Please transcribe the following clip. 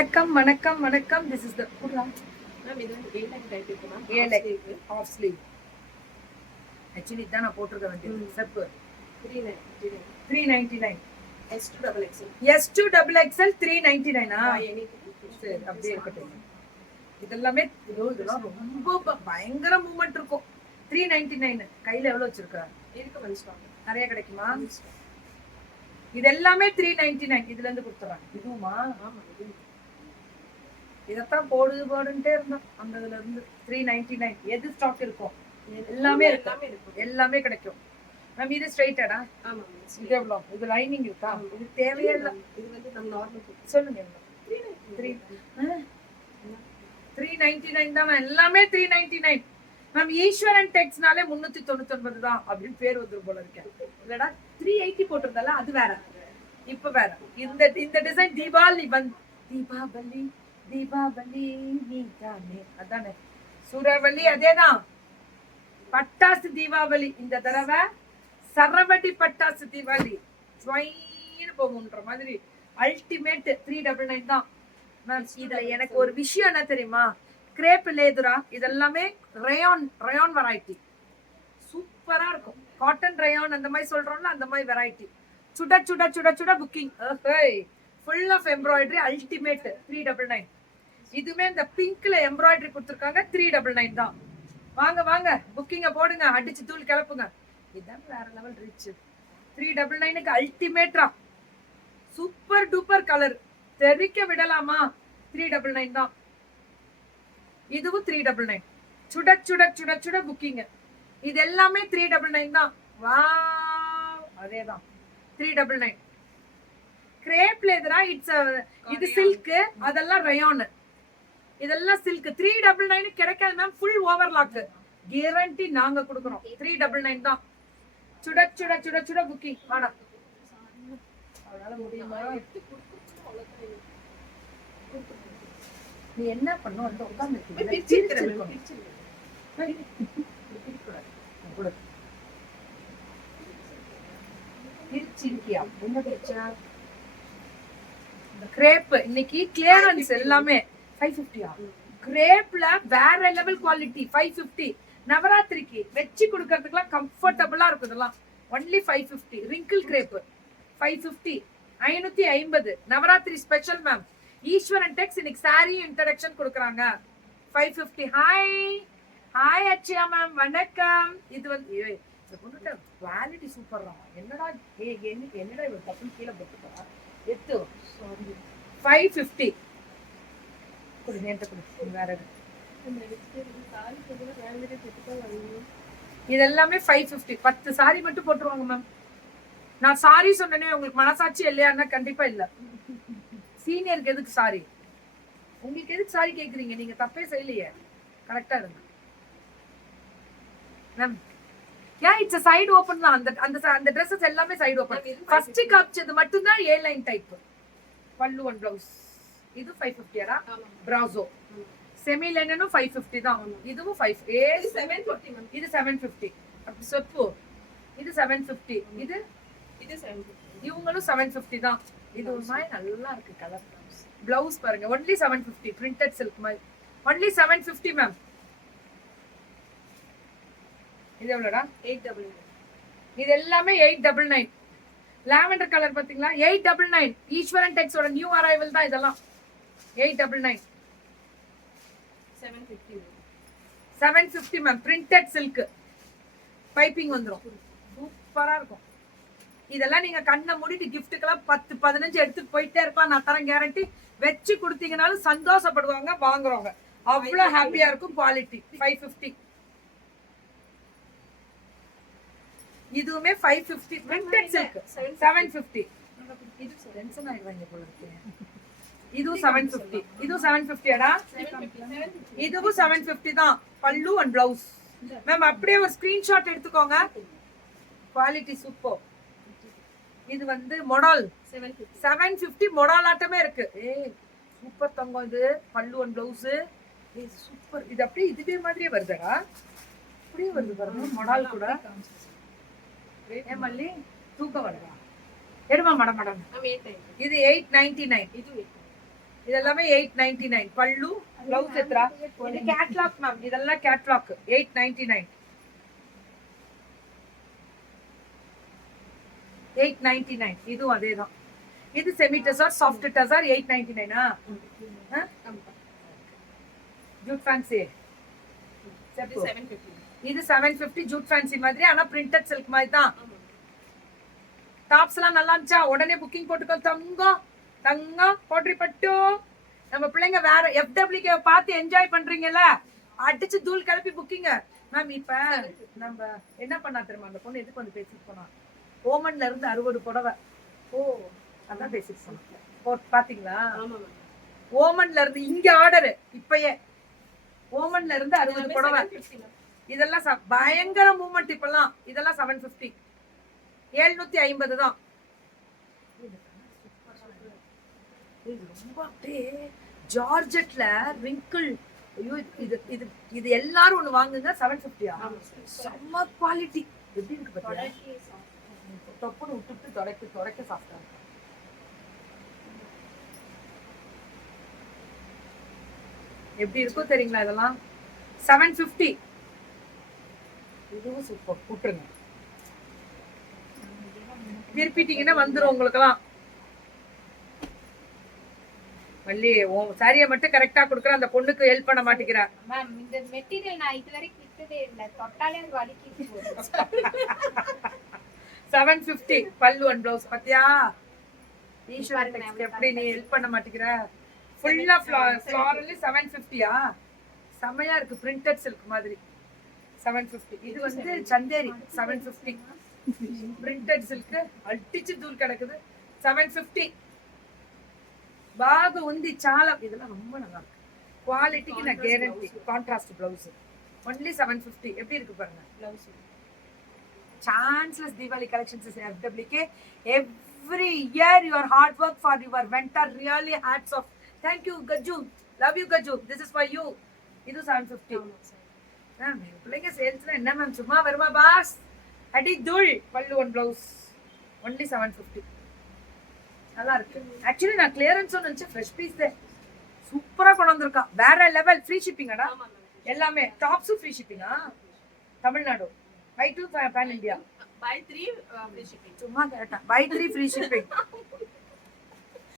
வணக்கம். This is the ma'am இது வந்து A-line type இருக்கு ma'am. A-line half sleeve. Actually இதான் நான் போட்டுருக்க வேண்டியது. செப் 399. S2XXL 399 ஆ? சரி அப்படியே இருக்கட்டும். இதெல்லாமே இதெல்லாம் ரொம்ப பயங்கர மூவ்மெண்ட் இருக்கும். 399 கையில எவ்வளவு வச்சிருக்க? இருக்கு மேம் ஸ்டாக். நிறைய கிடைக்குமா? இது எல்லாமே 399 இதுல இருந்து கொடுத்துறாங்க. இதுவுமா? ஆமா இது. இதத்தான் போடுன்ட்டே இருந்தோம். அந்த இதுல இருந்து 399 எது ஸ்டாக் இருக்கும்? எல்லாமே இருக்கும். எல்லாமே கிடைக்கும். மேம் இது ஸ்ட்ரைட்டடா? ஆமா. இது எவ்வளவு? இது லைனிங் இருக்கா? இது தேவையே இல்ல. இது வந்து நம்ம நார்மல் சொல்லுங்க. 399 தான். எல்லாமே 399. மேம் ஈஸ்வரன் டெக்ஸ்னாலே 399 தான் அப்படின்னு பேர் வந்துரும் போல இருக்கேன். இல்லடா 380 போட்டிருந்தால அது வேற. இப்ப வேற. இந்த டிசைன் தீபாவளி நீதானே அதானே சூரவள்ளி அதேதான். பட்டாசு தீபாவளி இந்த தடவை சரவடி பட்டாசு தீபாவளி ஸ்வைன்னு போகும்ன்ற மாதிரி அல்டிமேட் 399 தான். இதுல எனக்கு ஒரு விஷயம் என்ன தெரியுமா? கிரேப் லேதுரா இதெல்லாமே ரயான் வெரைட்டி சூப்பரா இருக்கும். காட்டன் ரயான் அந்த மாதிரி சொல்றோம்ல அந்த மாதிரி வெரைட்டி. சுட booking full of embroidery ultimate 399. இதுமே இந்த பிங்க்ல எம்ப்ராய்டரி கொடுத்துருக்காங்க 399 தான். வாங்க புக்கிங்க போடுங்க, அடிச்சு தூள் கிளப்புங்க. இதான் வேற லெவல் ரிச். 399க்கு அல்டிமேட்டா சூப்பர் டூப்பர் கலர் தெரிக்க விடலாமா? 399 தான். இதுவும் 399. சுட புக்கிங்க. இது எல்லாமே 399 தான். வாவ் அதேதான் 399. கிரேப் லேதரா இது சில்க் அதெல்லாம் ரயான் இதெல்லாம் சில்க் 399 கிடைக்காது மேம். ஃபுல் ஓவர்லாக் கேரண்டி நாங்க கொடுக்குறோம். 399 தான். சுட புக்கிங். ஆனா அதனால முடியுமா? நீ என்ன பண்ணு வந்து உட்கார்ந்து கிரேப் இன்னைக்கு கிளியரன்ஸ் எல்லாமே 550. கிரேப்ல வேற லெவல் குவாலிட்டி 550. நவராத்திரிக்கு வெச்சி கொடுக்கறதுக்குலாம் கம்ஃபர்டபுளா இருக்கும். இதெல்லாம் only 550. Wrinkle crepe 550 550 Navaratri special ma'am. Eswaran Tex இன்னைக்கு சாரி இன்ட்ரோடக்ஷன் கொடுக்குறாங்க 550. ஹாய் அச்சியா மேம் வணக்கம். இது வந்து இந்த பொண்ணுட்ட குவாலிட்டி சூப்பர்ரா. என்னடா என்னடா இவ தப்பு கீழே போட்டுட்டா எத்து 550 இதெல்லாமே 550. 10 சாரி மட்டும் போட்டுருவாங்க மேம். நான் சாரி சொன்னேனே உங்களுக்கு மனசாட்சி இல்லையான்னா கண்டிப்பா இல்ல. சீனியருக்கு எதுக்கு சாரி? உங்களுக்கு எதுக்கு சாரி கேக்குறீங்க? நீங்க தப்பே செய்யலையே. கரெக்டா இருங்க மேம். இட்ஸ் சைடு ஓபன் தான். அந்த Dresses எல்லாமே சைடு ஓபன். ஃபர்ஸ்ட் காமிச்சது மட்டும் தான் A லைன் டைப். பல்லு ஒன் ப்ளவுஸ். இது 550 ஆடா? பிராசோ செமி லைனனும் 550 தான். இதுவும் 750 மேம். இது 750. அப்படி சொப்பு இது 750. இது 750. இவங்களும் 750 தான். இது ஒரு மாதிரி நல்லா இருக்கு கலர். பிளவுஸ் பாருங்க ஒன்லி 750. பிரிண்டட் சில்க் மாதிரி ஒன்லி 750 மேம். இது எவ்வளோடா? 899. இது எல்லாமே 899. லாவெண்டர் கலர் பாத்தீங்களா? 899. ஈஸ்வரன் டெக்ஸோட நியூ அரைவல் தான் இதெல்லாம். 899. 750 மேம். பிரிண்டட் சில்க் பைப்பிங் வந்துரும். சூப்பரா இருக்கும். இதெல்லாம் நீங்க கண்ணை மூடிட்டு கிஃப்ட்டுக்கெல்லாம் 10-15 எடுத்துட்டு போயிட்டே இருப்பான். நான் தரேன் கேரண்டி. வச்சு கொடுத்தீங்கனாலும் சந்தோஷப்படுவாங்க வாங்குறவங்க. அவ்வளவு ஹாப்பியா இருக்கும். குவாலிட்டி 550. இதுவுமே 550. Printed silk 750. இது டென்ஷன் ஆயிடுவாங்க போல இருக்கு. இதுவும் 750. இதுவும் 750 அடா? இதுவும் 750 தான். பல்லு அண்ட் பிளவுஸ் மேம். அப்படியே ஒரு ஸ்கிரீன்ஷாட் எடுத்துக்கோங்க. Quality super. இது வந்து மொடால் 750. மொடால் ஆட்டமே இருக்கு. சூப்பர் தங்கம். இது பல்லு அண்ட் பிளவுஸ் சூப்பர். இது அப்படியே இதுவே மாதிரியே வருதுடா. அப்படியே வருது பாருங்க மொடால் கூட. மல்லி தூக்கம் வருதா? எடுமா மடம். இது 899. இதெல்லாமே 899 பல்லு ப்ளவுஸ் எத்ரா இது கேட்லாக் மேம் இதெல்லாம் கேட்லாக் 899 899 இதுவும் அதேதான் இது semi tussar soft tussar 899 jute fancy இது 750 இது 750 ஜூட் ஃபேன்சி மாதிரி ஆனா பிரிண்டட் சில்க் மாதிரி தான் டாப்ஸ் எல்லாம் நல்லா இருந்துச்சா உடனே புக்கிங் போட்டுக்கோ தங்கம் போட்ரி பட்டு நம்ம பிள்ளைங்க வேற FWK பார்த்து என்ஜாய் பண்றீங்கல்ல அடிச்சு தூள் கிளப்பி புக்கிங்க மேம் இப்ப நம்ம என்ன பண்ணா தெரியுமா அந்த பொண்ணு எதுக்கு வந்து பேசிட்டு போனா ஓமன்ல இருந்து 60 புடவை அதான் பேசிட்டு போனோம் பாத்தீங்களா ஆமா மேம் ஓமன்ல இருந்து இங்க ஆர்டர் இப்பயே ஓமன்ல இருந்து 60 புடவை இதெல்லாம் பயங்கர மூவ்மெண்ட் இப்பெல்லாம் இதெல்லாம் 750 750 தான் ரொம்ப அப்படியே ஜார்ஜெட்ல ரிங்கிள் ஐயோ இது இது இது எல்லாரும் ஒண்ணு வாங்குங்க 750 செம்ம குவாலிட்டி எப்படி இருக்கு பாத்தீங்களா தொப்புன்னு விட்டுட்டு தொடக்க சாஃப்டா இருக்கு எப்படி இருக்கும் தெரியுங்களா இதெல்லாம் 750 இதுவும் சூப்பர் கூட்டுருங்க திருப்பிட்டீங்கன்னா வந்துரும் உங்களுக்கெல்லாம் வள்ளி உன் சாரியை மட்டும் கரெக்டா குடுக்குற அந்த பொண்ணுக்கு ஹெல்ப் பண்ண மாட்டேங்கிற மேம் இந்த மெட்டீரியல் நான் இதுவரைக்கும் விட்டதே இல்ல தொட்டாலே அது வலிக்கிட்டு போகுது 750 பல்லு அண்ட் ப்ளவுஸ் பாத்தியா ஈஸ்வரன் டெக்ஸ்ட் எப்படி நீ ஹெல்ப் பண்ண மாட்டேங்கிற ஃபுல்லா ஃப்ளாரல் 750யா செமையா இருக்கு பிரிண்டட் சில்க் மாதிரி 750 இது வந்து சந்தேரி 750 பிரிண்டட் சில்க் அடிச்சு தூள் கிடக்குது 750 బాగా ఉంది చాలా இதெல்லாம் ரொம்ப நல்லா இருக்கு குவாலிட்டிக்கு நான் கேரண்டி கான்ட்ராஸ்ட் ப்ளவுஸ் ஒன்லி 750 எப்படி இருக்கு பாருங்க blouse chanceless Diwali collections is FWK every year your hard work for your winter really hats off thank you Gaju love you Gaju this is for you இது 750 ma'am பிள்ளைங்க சேல்ஸ்ல என்ன ma'am சும்மா வருமா pass அடி தூள் பல்லு ஒன் ப்ளவுஸ் ஒன்லி 750 நல்லா இருக்கு ஆக்சுவலி நான் கிளியரன்ஸ் நினைச்சேன் ஃப்ரெஷ் பீஸ் சூப்பரா கொண்டு வந்திருக்கா வேற லெவல் ஃப்ரீ ஷிப்பிங்கடா எல்லாமே டாப்ஸும் free ஷிப்பிங்கா Tamil Nadu by 2 pan India by 3 free shipping சும்மா கேட்டேன் பை 3 ஃப்ரீ ஷிப்பிங்